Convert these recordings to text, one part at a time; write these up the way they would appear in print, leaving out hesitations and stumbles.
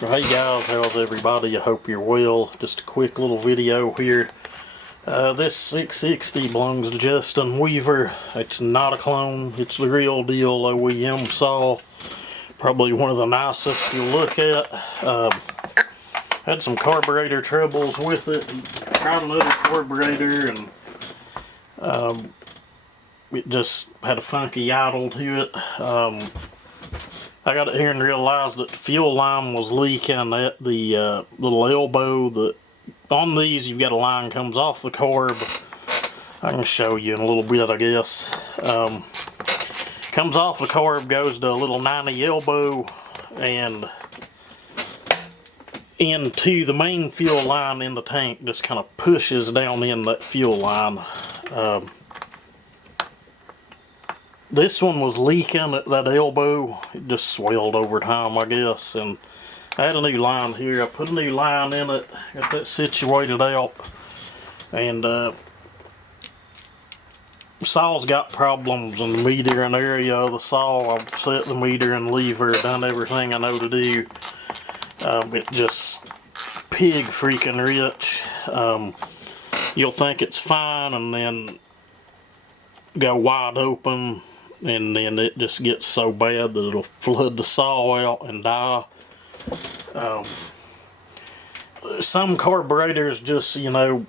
Hey guys, how's everybody? I hope you're well. Just a quick little video here. This 660 belongs to Justin Weaver. It's not a clone, it's the real deal OEM saw. Probably one of the nicest you'll look at. Had some carburetor troubles with it. Tried another carburetor and it just had a funky idle to it. I got it here and realized that the fuel line was leaking at the little elbow. That on these you've got a line comes off the carb. I can show you in a little bit, I guess. Comes off the carb, goes to a little 90 elbow and into the main fuel line in the tank. Just kind of pushes down in that fuel line. This one was leaking at that elbow. It just swelled over time, I guess. And I had a new line here. I put a new line in it, got that situated out. And saw's got problems in the metering area of the saw. I've set the meter and lever, done everything I know to do. It just pig freaking rich. You'll think it's fine and then go wide open, and then it just gets so bad that it'll flood the saw out and die. Some carburetors just, you know,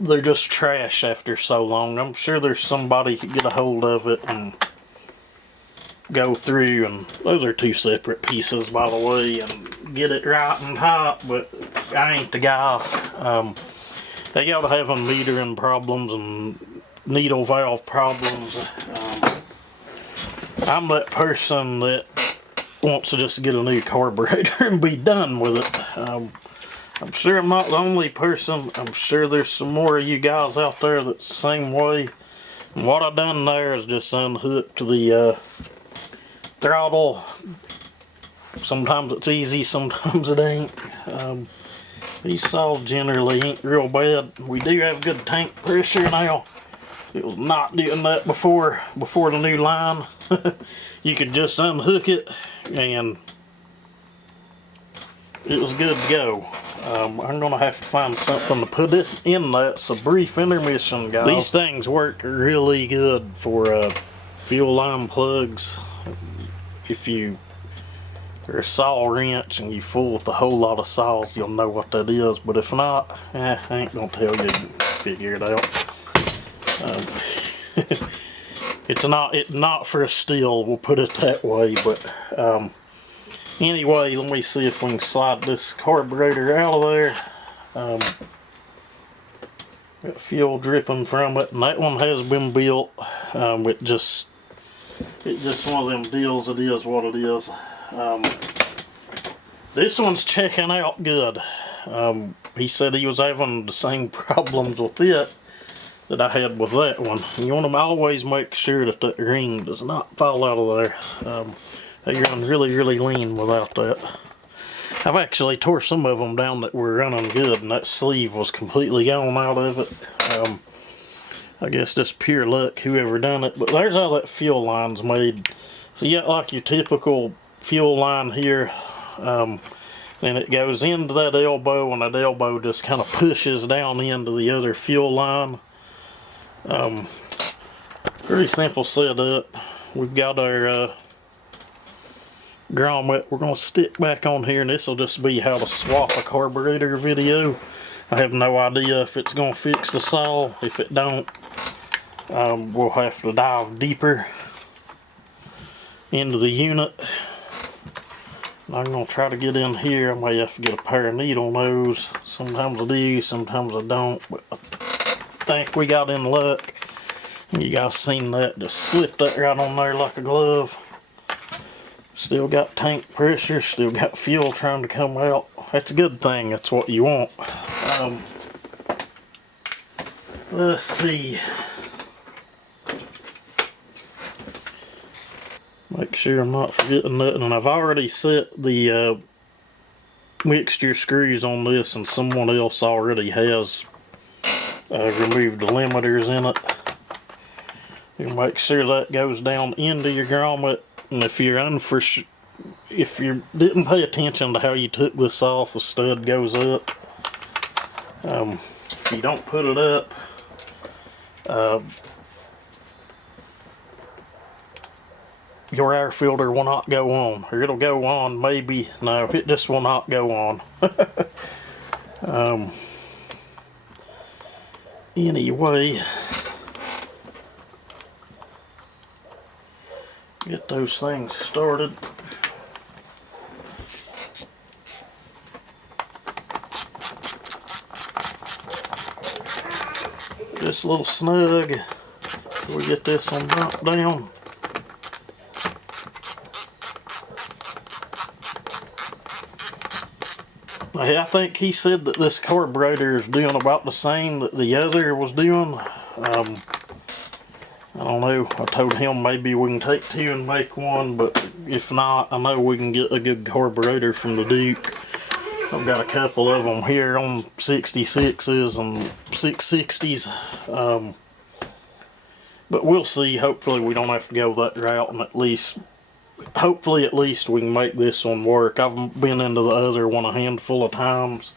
they're just trash after so long. I'm sure there's somebody who could get a hold of it and go through, and those are two separate pieces, by the way, and get it right and tight, but I ain't the guy. They gotta have them metering problems and needle valve problems. I'm that person that wants to just get a new carburetor and be done with it. I'm sure I'm not the only person. I'm sure there's some more of you guys out there that's the same way. And what I've done there is just unhooked the throttle. Sometimes it's easy, sometimes it ain't. These saws generally ain't real bad. We do have good tank pressure now. It was not doing that before the new line. You could just unhook it and it was good to go. I'm gonna have to find something to put it in that. So brief intermission, guys. These things work really good for fuel line plugs. If you are a saw wrench and you fool with a whole lot of saws, you'll know what that is. But if not, I ain't gonna tell you. You can figure it out. It's not for a Stihl, we'll put it that way. But anyway, let me see if we can slide this carburetor out of there. Got fuel dripping from it, and that one has been built. It just one of them deals. It is what it is. This one's checking out good. He said he was having the same problems with it that I had with that one. You want to always make sure that that ring does not fall out of there. They run really, really lean without that. I've actually tore some of them down that were running good, and that sleeve was completely gone out of it. I guess just pure luck, whoever done it. But there's how that fuel line's made. So you got like your typical fuel line here. Then it goes into that elbow, and that elbow just kind of pushes down into the other fuel line. Pretty simple setup. We've got our grommet. We're going to stick back on here, and this will just be how to swap a carburetor video. I have no idea if it's going to fix the saw. If it don't, we'll have to dive deeper into the unit. I'm going to try to get in here. I may have to get a pair of needle nose. Sometimes I do, sometimes I don't, but I think we got in luck. You guys seen that? Just slip that right on there like a glove. Still got tank pressure, still got fuel trying to come out. That's a good thing, that's what you want. Let's see. Make sure I'm not forgetting nothing. And I've already set the mixture screws on this, and someone else already has removed the limiters in it. You make sure that goes down into your grommet, and if you're if you didn't pay attention to how you took this off, the stud goes up. If you don't put it up, your air filter will not go on, or it'll go on maybe. No, it just will not go on. Anyway, get those things started. Just a little snug so we get this one dumped down. I think he said that this carburetor is doing about the same that the other was doing. I don't know. I told him maybe we can take two and make one, but if not, I know we can get a good carburetor from the Duke. I've got a couple of them here on 66s and 660s. But we'll see. Hopefully we don't have to go that route, and hopefully at least we can make this one work. I've been into the other one a handful of times,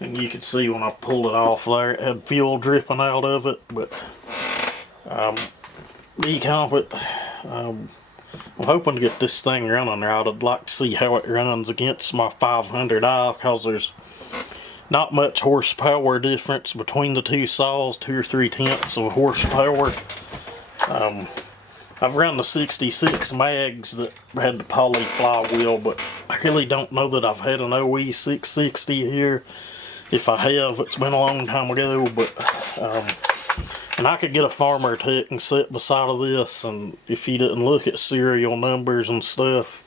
and you could see when I pulled it off there, it had fuel dripping out of it. But decomp it. I'm hoping to get this thing running right. I'd like to see how it runs against my 500i, because there's not much horsepower difference between the two saws, 2 or 3 tenths of horsepower. I've run the 66 mags that had the poly flywheel, but I really don't know that I've had an OE 660 here. If I have, it's been a long time ago. But and I could get a farmer tech and sit beside of this, and if you didn't look at serial numbers and stuff,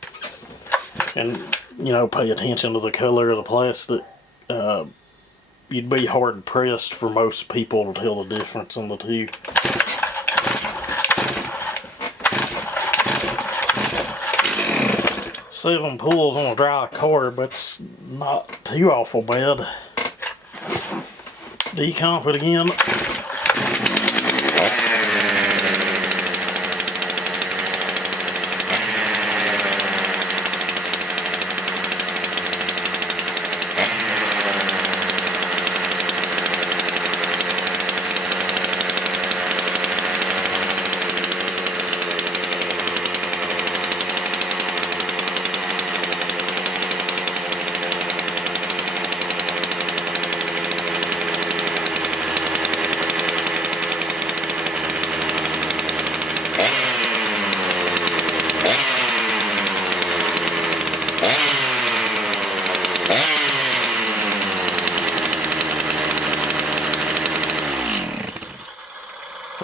and you know, pay attention to the color of the plastic, you'd be hard pressed for most people to tell the difference in the two. 7 pulls on a dry carb, that's not too awful bad. Decomp it again.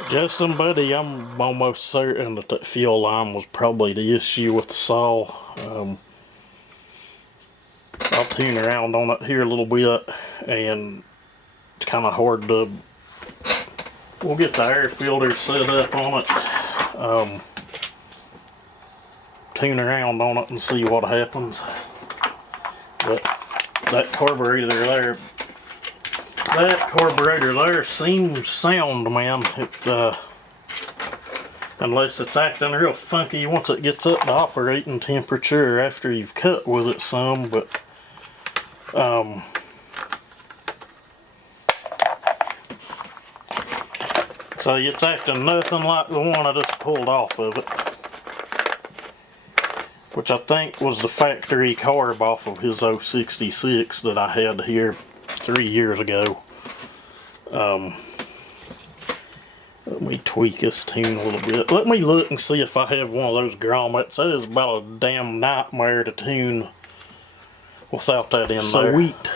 Justin, buddy, I'm almost certain that that fuel line was probably the issue with the saw. I'll tune around on it here a little bit, and it's kind of hard to... We'll get the air filter set up on it, tune around on it and see what happens. But that carburetor there, seems sound, man. It, unless it's acting real funky once it gets up to operating temperature after you've cut with it some. But so it's acting nothing like the one I just pulled off of it, which I think was the factory carb off of his 066 that I had here 3 years ago. Let me tweak this tune a little bit. Let me look and see if I have one of those grommets. That is about a damn nightmare to tune without that in there. Sweet.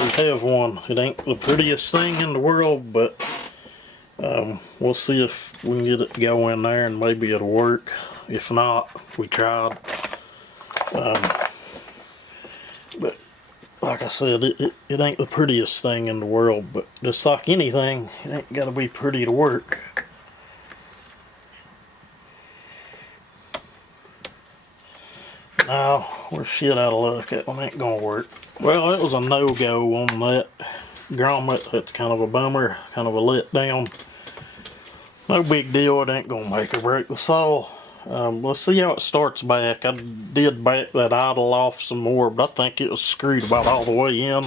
We have one. It ain't the prettiest thing in the world, but we'll see if we can get it to go in there and maybe it'll work. If not, we tried. But like I said, it ain't the prettiest thing in the world, but just like anything, it ain't got to be pretty to work. Now, we're shit out of luck. That one ain't gonna work. Well, it was a no-go on that grommet. That's kind of a bummer, kind of a letdown. No big deal. It ain't gonna make or break the saw. Let's see how it starts back. I did back that idle off some more, but I think it was screwed about all the way in.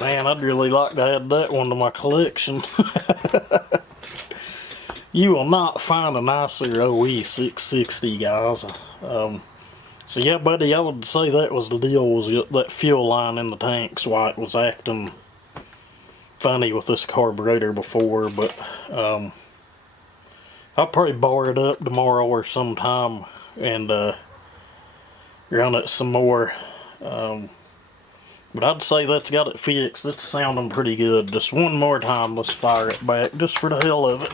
Man, I'd really like to add that one to my collection. You will not find a nicer OE 660, guys. So yeah, buddy, I would say that was the deal, was that fuel line in the tank's why it was acting funny with this carburetor before, but I'll probably bar it up tomorrow or sometime and run it some more. But I'd say that's got it fixed. It's sounding pretty good. Just one more time, let's fire it back, just for the hell of it.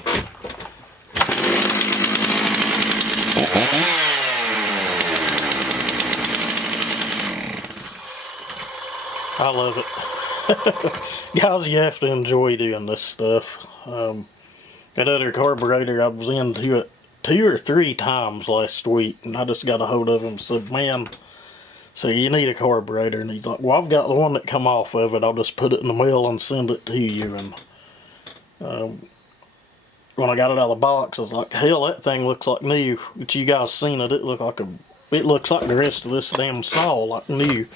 I love it. Guys, you have to enjoy doing this stuff. That other carburetor, I was into it 2 or 3 times last week, and I just got a hold of him and said, man, so you need a carburetor, and he's like, well, I've got the one that come off of it, I'll just put it in the mail and send it to you. And when I got it out of the box, I was like, hell, that thing looks like new. But you guys seen it, it looks like the rest of this damn saw, like new.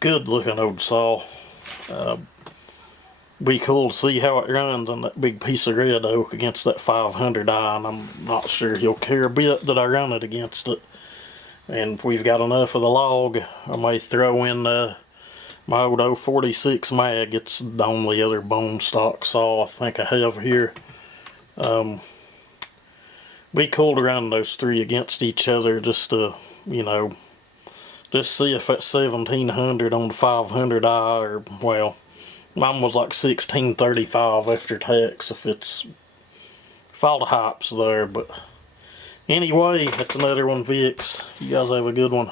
Good looking old saw. Be cool to see how it runs on that big piece of red oak against that 500i, and I'm not sure he'll care a bit that I run it against it. And if we've got enough of the log, I may throw in my old 046 mag. It's the only other bone stock saw I think I have here. Be cool to run those 3 against each other, just to, you know, just see if that 1700 on the 500i, or, well, mine was like 1635 after tax, if all the hype's there. But anyway, that's another one fixed. You guys have a good one.